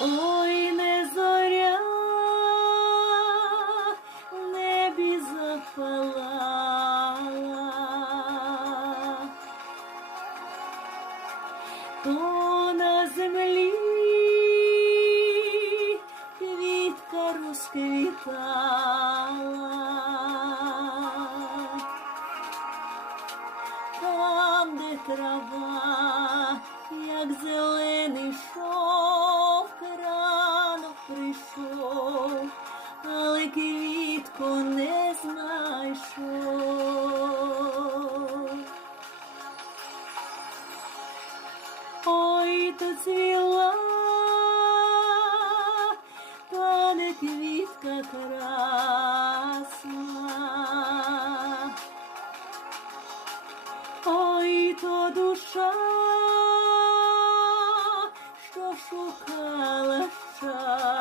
Ой, не зоря в небі запалала, то на землі квітка розквітала. Там, де трава, як зелений Ой, то ціла, та не квітка красна. Ой, то душа, що шукала щастя.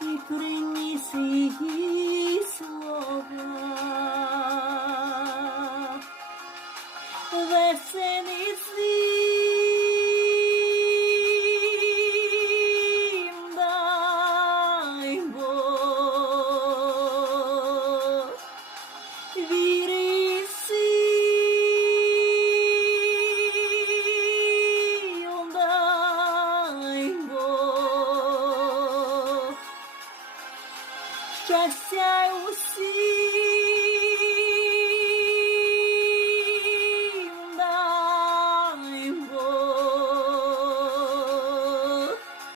І приніс її слова. Весени Chassel aussi.